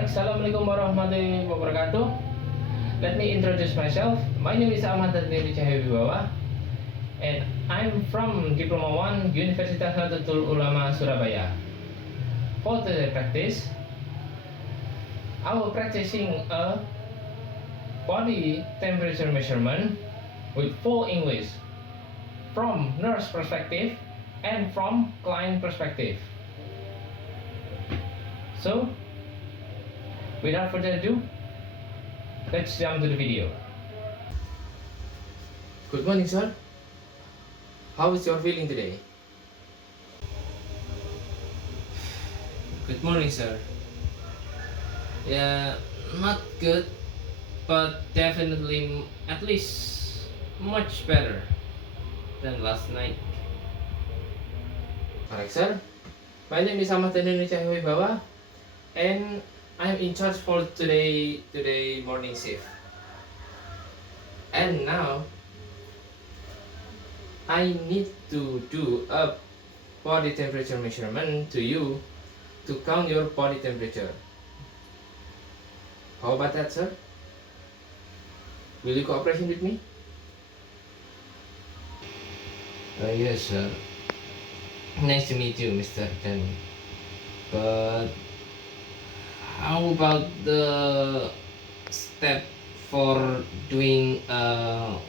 Alright, Assalamualaikum warahmatullahi wabarakatuh. Let me introduce myself. My name is Achmad dari Cahya Wibawa, and I'm from Diploma 1 Universitas Nahdlatul Ulama Surabaya. For the practice, I will practicing a body temperature measurement with full English from nurse perspective and from client perspective. So, without further ado, let's jump to the video. Good morning, sir. How is your feeling today? Good morning, sir. Yeah, not good, but definitely at least much better than last night. Alright, sir. My name is Ahmad dari Cahya Wibawa, and I'm in charge for today morning shift. And now I need to do a body temperature measurement to you to count your body temperature. How about that, sir? Will you cooperate with me? Yes, sir. Nice to meet you, Mr. Dani. But how about the step for doing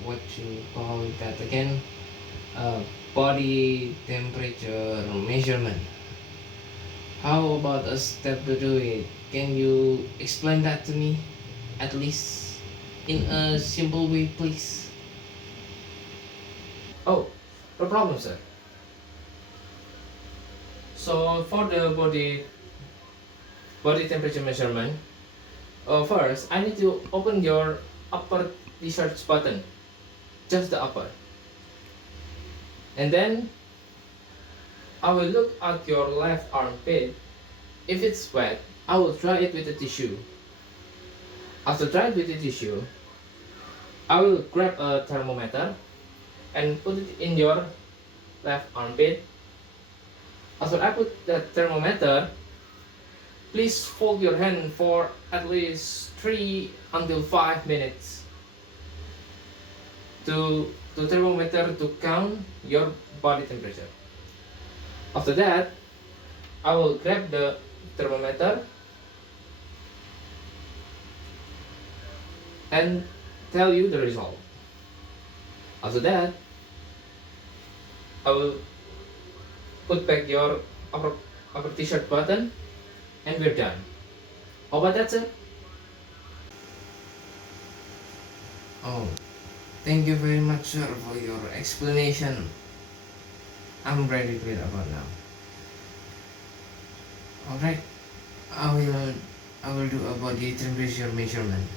what you call that again? Body temperature measurement. How about a step to do it? Can you explain that to me, at least in a simple way, please? Oh, no problem, sir. So for the body temperature measurement, first I need to open your upper t-shirt button, just the upper, and then I will look at your left armpit. If it's wet, I will dry it with a tissue. After dry it with the tissue, I will grab a thermometer and put it in your left armpit. After I put the thermometer, please fold your hand for at least 3 until 5 minutes to thermometer to count your body temperature. After that, I will grab the thermometer and tell you the result. After that, I will put back your upper t-shirt button and we're done. How about that, sir? Oh, thank you very much, sir, for your explanation. I'm very clear about now. Alright, I will do a body temperature measurement.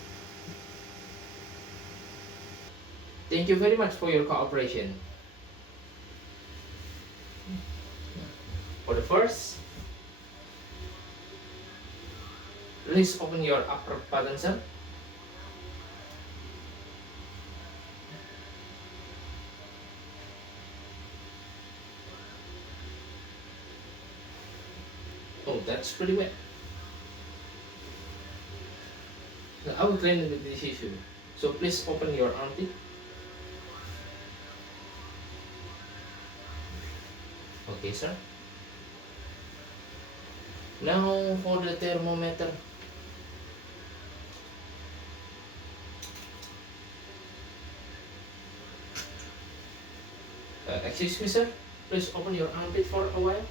Thank you very much for your cooperation. For the first, please open your upper button, sir. Oh, that's pretty wet. Now, I will clean it with this tissue. So please open your armpit. Okay, sir. Now for the thermometer. Excuse me, sir. Please open your armpit for a while.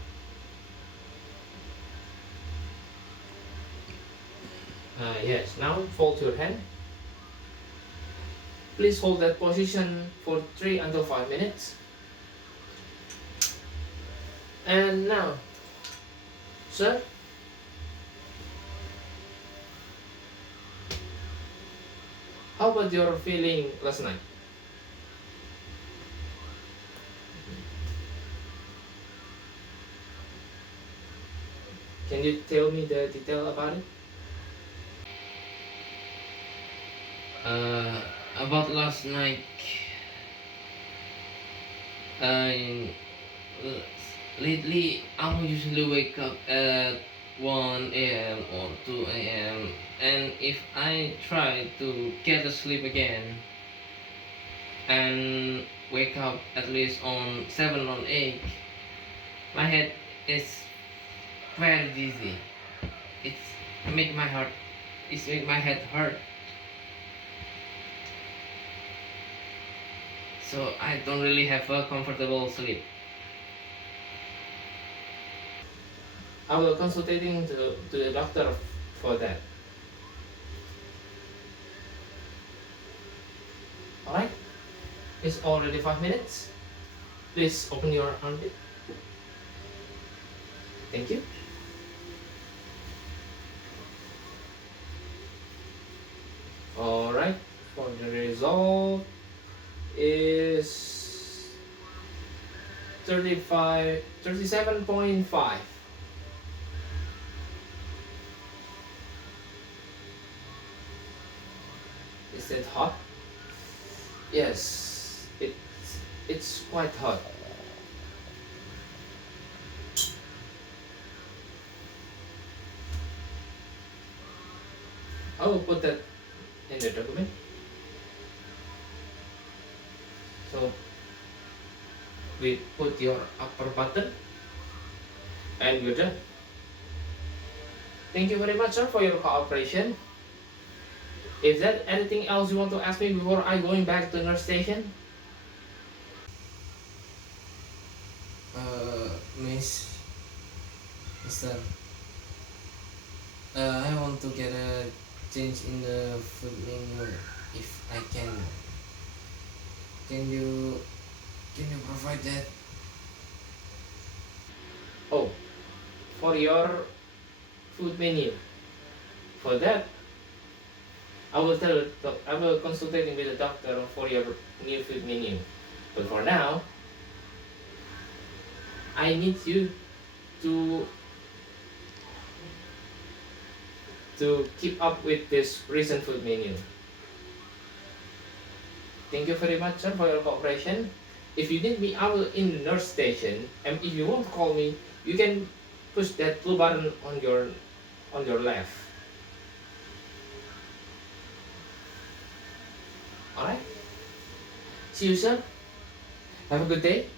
Yes, now fold your hand. Please hold that position for 3 until 5 minutes. And now, sir, how about your feeling last night? Can you tell me the detail about it? About last night, lately I usually wake up at 1 a.m. or 2 a.m. And if I try to get to sleep again and wake up at least on 7 or 8, my head is very dizzy. It's make my heart, it's make my head hurt. So I don't really have a comfortable sleep. I will consulting to the doctor for that. Alright? It's already 5 minutes. Please open your armpit. Thank you. Alright, for the result is 37.5. Is it hot? Yes, it's quite hot. I will put that in the document. So we put your upper button and we're done. Thank you very much, sir, for your cooperation. Is there anything else you want to ask me before I going back to nurse station? Mister, I want to get a change in the food menu if I can. Can you provide that? Oh, for your food menu. For that, I will consulting with the doctor for your new food menu. But for now, I need you to keep up with this recent food menu. Thank you very much, sir, for your cooperation. If you need me, I will in the nurse station, and if you want to call me, you can push that blue button on your left. Alright? See you, sir. Have a good day.